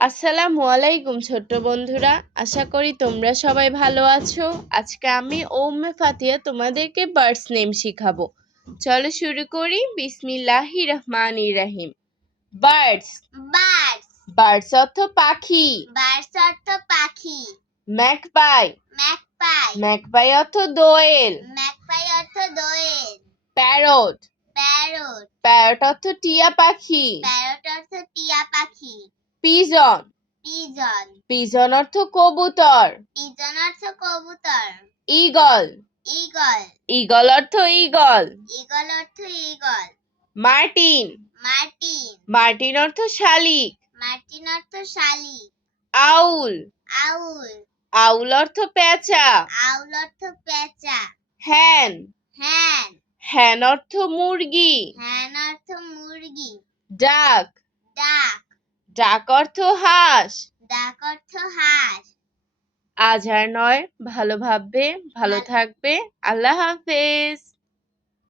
আসসালামু আলাইকুম ছোট্ট বন্ধুরা, আশা করি তোমরা সবাই ভালো আছো। আজকে আমি ওম্মে ফাতিয়া তোমাদেরকে বার্ডস নেম শিখাবো। চলো শুরু করি। বিসমিল্লাহির রহমানির রহিম। বার্ডস। বার্ডস বার্ডস অর্থ পাখি। বার্ডস অর্থ পাখি। ম্যাকপাই। ম্যাকপাই ম্যাকপাই অর্থ দোয়েল। ম্যাকপাই অর্থ দোয়েল। প্যারট। প্যারট প্যারট অর্থ টিয়া পাখি। প্যারট অর্থ টিয়া পাখি। পিজন। পিজন পিজন অর্থ কবুতর। পিজন অর্থ কবুতর। ঈগল। ঈগল ঈগল অর্থ ঈগল। ঈগল অর্থ ঈগল। মার্টিন। মার্টিন মার্টিন অর্থ শালিক। মার্টিন অর্থ শালিক। আউল। আউল আউল অর্থ পেঁচা। আউল অর্থ পেঁচা। হ্যান। হ্যান হ্যান অর্থ মুরগি। হ্যান অর্থ মুরগি। ডাক। ডাক ডাক অর্থ হাঁস। ডাক অর্থ হাঁস। আজ আর নয়, ভালো ভাববে, ভালো থাকবে। আল্লাহ হাফেজ।